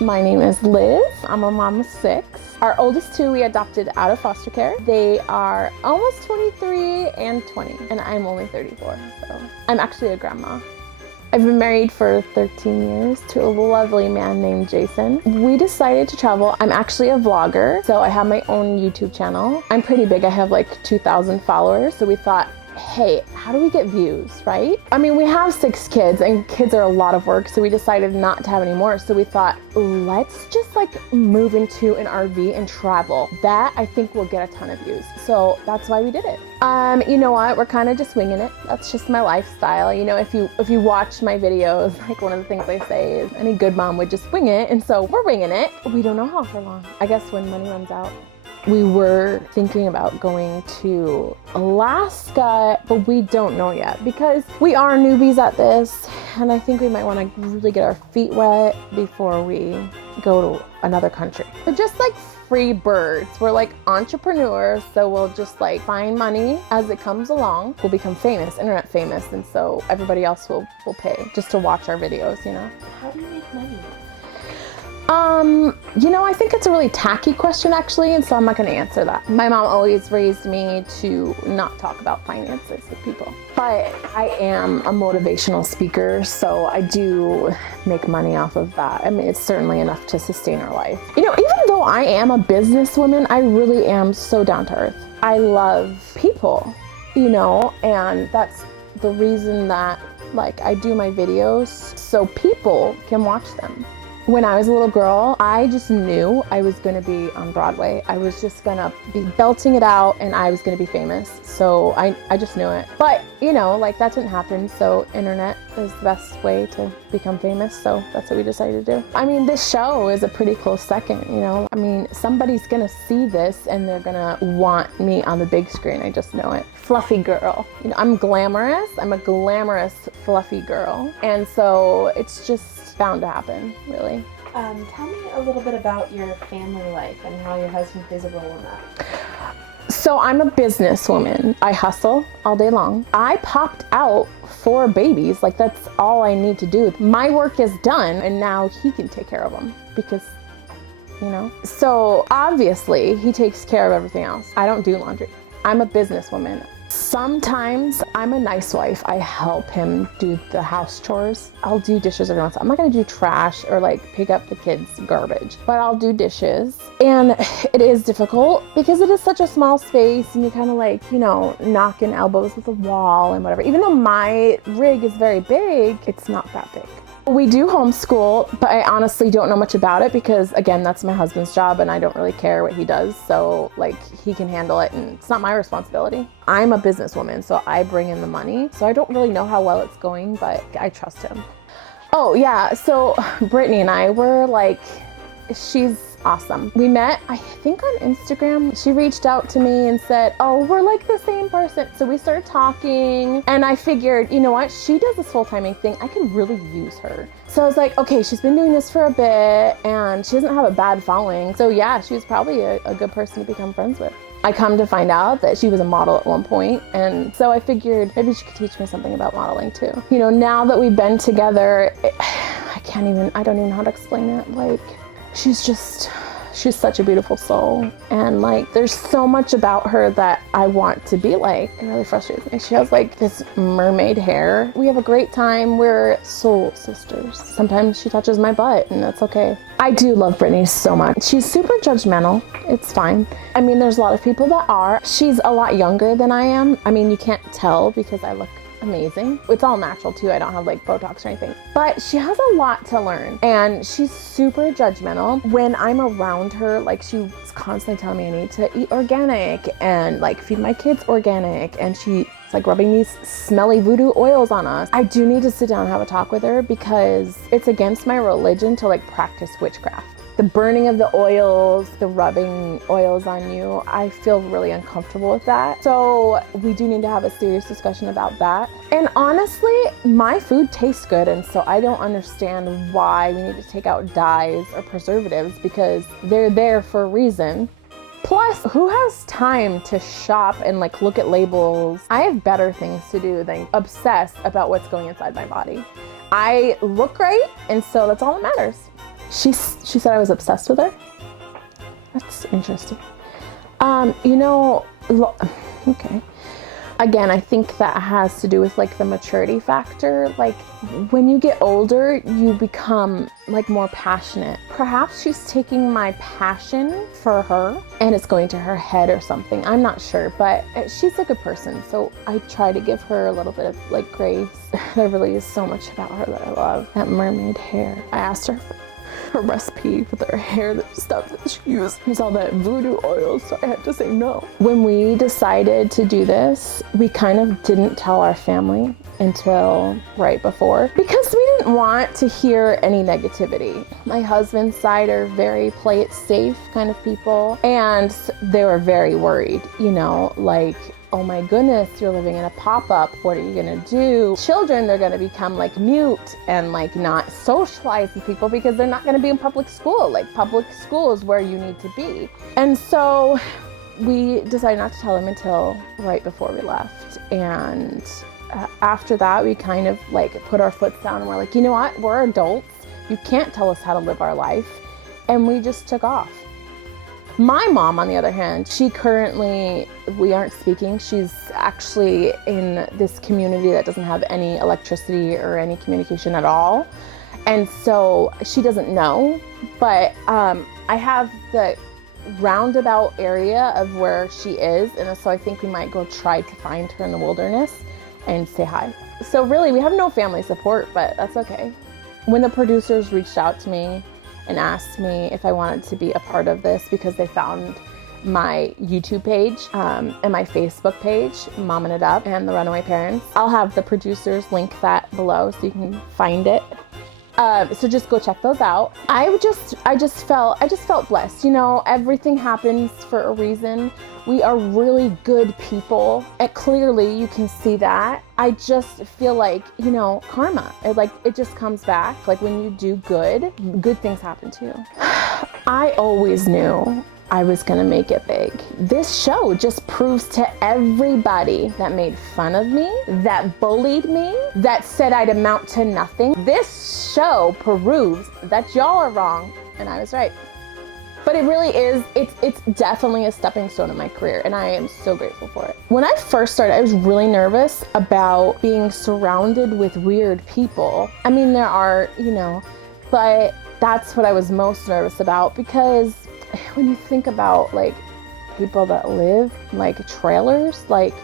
My name is Liz. I'm a mom of 6. Our oldest 2 we adopted out of foster care. They are almost 23 and 20, and I'm only 34, so I'm actually a grandma. I've been married for 13 years to a lovely man named Jason. We decided to travel. I'm actually a vlogger, so I have my own YouTube channel. I'm pretty big. I have like 2,000 followers, so we thought, hey, how do we get views, right? I mean, we have 6 kids and kids are a lot of work, so we decided not to have any more. So we thought, let's just like move into an RV and travel. That I think will get a ton of views. So that's why we did it. You know what? We're kind of just winging it. That's just my lifestyle. You know, if you watch my videos, like one of the things I say is any good mom would just wing it. And so we're winging it. We don't know how for long. I guess when money runs out. We were thinking about going to Alaska, but we don't know yet because we are newbies at this, and I think we might want to really get our feet wet before we go to another country. We're just like free birds. We're like entrepreneurs, so we'll just like find money as it comes along. We'll become famous, internet famous, and so everybody else will pay just to watch our videos, you know? How do you make money? You know, I think it's a really tacky question actually, and so I'm not going to answer that. My mom always raised me to not talk about finances with people. But I am a motivational speaker, so I do make money off of that. I mean, it's certainly enough to sustain our life. You know, even though I am a businesswoman, I really am so down to earth. I love people, you know, and that's the reason that like I do my videos so people can watch them. When I was a little girl, I just knew I was going to be on Broadway. I was just going to be belting it out and I was going to be famous. So I just knew it. But, you know, like that didn't happen. So internet is the best way to become famous. So that's what we decided to do. I mean, this show is a pretty close second, you know. I mean, somebody's going to see this and they're going to want me on the big screen. I just know it. Fluffy girl. You know, I'm glamorous. I'm a glamorous, fluffy girl. And so it's just bound to happen, really. Tell me a little bit about your family life and how your husband plays a role in that. So I'm a businesswoman. I hustle all day long. I popped out 4 babies. Like that's all I need to do. My work is done and now he can take care of them because, you know. So obviously he takes care of everything else. I don't do laundry. I'm a businesswoman. Sometimes I'm a nice wife. I help him do the house chores. I'll do dishes every once. I'm not gonna do trash or like pick up the kids' garbage, but I'll do dishes. And it is difficult because it is such a small space and you kind of like, you know, knocking elbows with the wall and whatever. Even though my rig is very big, it's not that big. We do homeschool, but I honestly don't know much about it because, again, that's my husband's job and I don't really care what he does. So, like, he can handle it and it's not my responsibility. I'm a businesswoman, so I bring in the money. So I don't really know how well it's going, but I trust him. Oh, yeah. So Brittany and I were like, she's awesome. We met, I think on Instagram. She reached out to me and said, oh, we're like the same person. So we started talking and I figured, you know what? She does this full-timing thing. I can really use her. So I was like, okay, she's been doing this for a bit and she doesn't have a bad following. So yeah, she was probably a good person to become friends with. I come to find out that she was a model at one point, and so I figured maybe she could teach me something about modeling too. You know, now that we've been together, I don't even know how to explain it. Like, she's such a beautiful soul. And like, there's so much about her that I want to be like. It really frustrates me. She has like this mermaid hair. We have a great time. We're soul sisters. Sometimes she touches my butt and that's okay. I do love Brittany so much. She's super judgmental. It's fine. I mean, there's a lot of people that are. She's a lot younger than I am. I mean, you can't tell because I look amazing. It's all natural too. I don't have like Botox or anything, but she has a lot to learn and she's super judgmental. When I'm around her, like she's constantly telling me I need to eat organic and like feed my kids organic, and she's like rubbing these smelly voodoo oils on us. I do need to sit down and have a talk with her because it's against my religion to like practice witchcraft. The burning of the oils, the rubbing oils on you, I feel really uncomfortable with that. So we do need to have a serious discussion about that. And honestly, my food tastes good, and so I don't understand why we need to take out dyes or preservatives because they're there for a reason. Plus, who has time to shop and like look at labels? I have better things to do than obsess about what's going inside my body. I look great, and so that's all that matters. She said I was obsessed with her. That's interesting. Okay. Again, I think that has to do with like the maturity factor. Like when you get older, you become like more passionate. Perhaps she's taking my passion for her and it's going to her head or something. I'm not sure, but she's a good person. So I try to give her a little bit of like grace. There really is so much about her that I love. That mermaid hair. I asked her for her recipe with her hair, the stuff that she used. It was all that voodoo oil, so I had to say no. When we decided to do this, we kind of didn't tell our family until right before because we didn't want to hear any negativity. My husband's side are very play it safe kind of people, and they were very worried, like, oh my goodness, you're living in a pop-up. What are you gonna do? Children, they're gonna become like mute and like not socialize with people because they're not gonna be in public school. Like public school is where you need to be. And so we decided not to tell them until right before we left. And after that, we kind of like put our foot down and we're like, you know what? We're adults. You can't tell us how to live our life. And we just took off. My mom, on the other hand, we aren't speaking. She's actually in this community that doesn't have any electricity or any communication at all. And so she doesn't know, but I have the roundabout area of where she is. And so I think we might go try to find her in the wilderness and say hi. So really, we have no family support, but that's okay. When the producers reached out to me and asked me if I wanted to be a part of this because they found my YouTube page and my Facebook page, Momming It Up and the Runaway Parents. I'll have the producers link that below so you can find it. So just go check those out. I just felt blessed. Everything happens for a reason. We are really good people. And clearly you can see that. I just feel like, karma. It just comes back. Like when you do good things happen to you. I always knew I was gonna make it big. This show just proves to everybody that made fun of me, that bullied me, that said I'd amount to nothing. This show proves that y'all are wrong and I was right. But it really is, it's definitely a stepping stone in my career and I am so grateful for it. When I first started, I was really nervous about being surrounded with weird people. I mean, there are, but that's what I was most nervous about because when you think about like people that live like trailers, like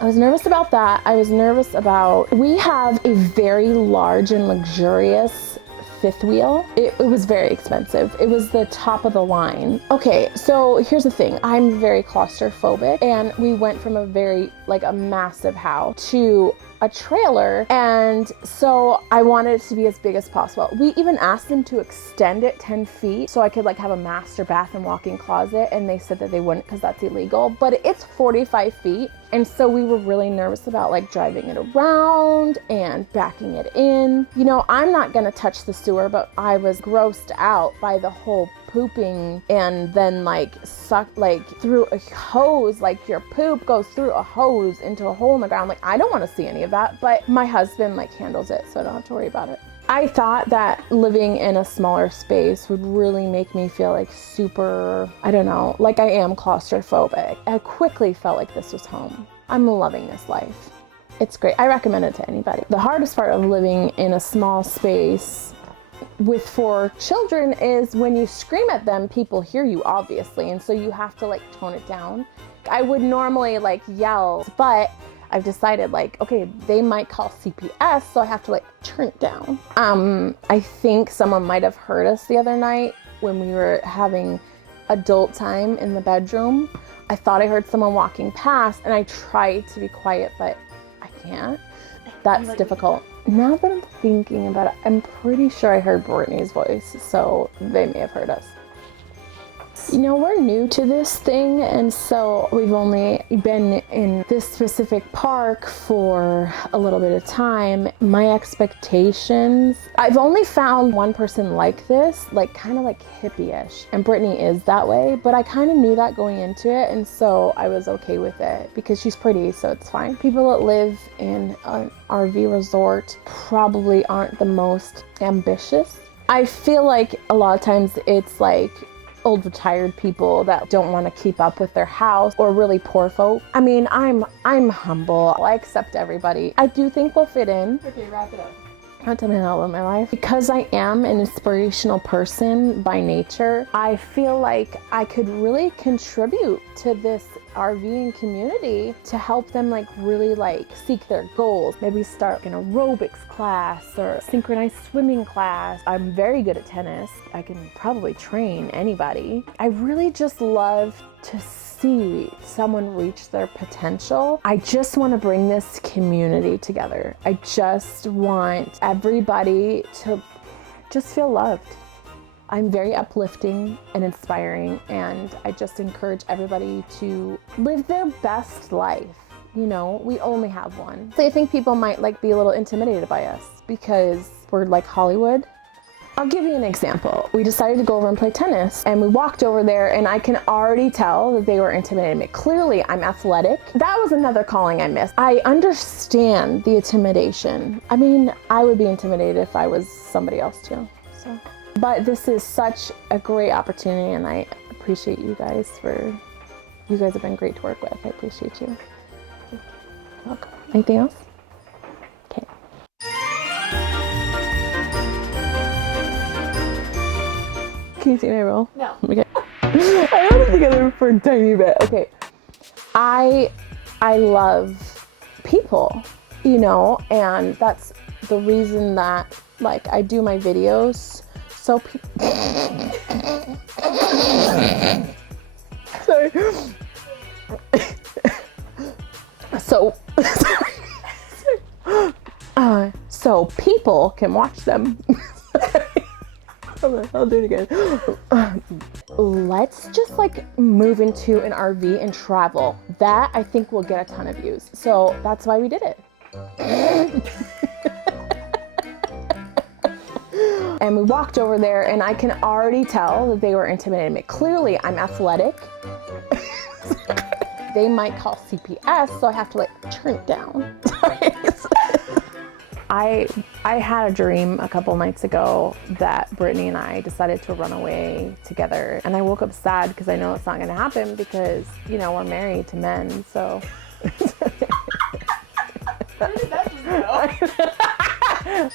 I was nervous about that. I was nervous about, we have a very large and luxurious fifth wheel. It was very expensive. It was the top of the line. Okay, so here's the thing. I'm very claustrophobic and we went from a massive house to a trailer, and so I wanted it to be as big as possible. We even asked them to extend it 10 feet so I could have a master bath and walk-in closet, and they said that they wouldn't because that's illegal, but it's 45 feet. And so we were really nervous about driving it around and backing it in. I'm not gonna touch the sewer, but I was grossed out by the whole pooping and then suck through a hose, your poop goes through a hose into a hole in the ground. I don't want to see any of that, but my husband handles it, so I don't have to worry about it. I thought that living in a smaller space would really make me feel super, I don't know, I am claustrophobic. I quickly felt like this was home. I'm loving this life. It's great. I recommend it to anybody. The hardest part of living in a small space with 4 children is when you scream at them, people hear you, obviously, and so you have to tone it down. I would normally yell, but I've decided okay, they might call CPS, so I have to turn it down. I think someone might have heard us the other night when we were having adult time in the bedroom. I thought I heard someone walking past and I tried to be quiet, but I can't. That's difficult. Now that I'm thinking about it, I'm pretty sure I heard Brittany's voice, so they may have heard us. We're new to this thing, and so we've only been in this specific park for a little bit of time. My expectations, I've only found one person like this, kind of hippie-ish, and Brittany is that way, but I kind of knew that going into it, and so I was okay with it because she's pretty, so it's fine. People that live in an RV resort probably aren't the most ambitious I feel like a lot of times it's like old retired people that don't want to keep up with their house, or really poor folk. I mean, I'm humble. I accept everybody. I do think we'll fit in. Okay, wrap it up. Not to in my life. Because I am an inspirational person by nature, I feel like I could really contribute to this RVing community to help them like really like seek their goals. Maybe start an aerobics class or synchronized swimming class. I'm very good at tennis. I can probably train anybody. I really just love to see someone reach their potential. I just want to bring this community together. I just want everybody to just feel loved. I'm very uplifting and inspiring, and I just encourage everybody to live their best life. You know, we only have one. So I think people might like be a little intimidated by us because we're like Hollywood. I'll give you an example. We decided to go over and play tennis, and we walked over there, and I can already tell that they were intimidating me. Clearly, I'm athletic. That was another calling I missed. I understand the intimidation. I mean, I would be intimidated if I was somebody else too. So, but this is such a great opportunity, and I appreciate you guys you guys have been great to work with. I appreciate you. You're welcome. Anything else? Okay. Can you see my roll? No. Okay. I held it together for a tiny bit. Okay. I love people, you know, and that's the reason that like I do my videos. So sorry. So people can watch them. I'll do it again. Let's just like move into an RV and travel. That I think will get a ton of views. So that's why we did it. And we walked over there, and I can already tell that they were intimidating me. Clearly, I'm athletic. They might call CPS, so I have to like turn it down. I had a dream a couple nights ago that Brittany and I decided to run away together, and I woke up sad because I know it's not going to happen because, you know, we're married to men, so. Where did that just go?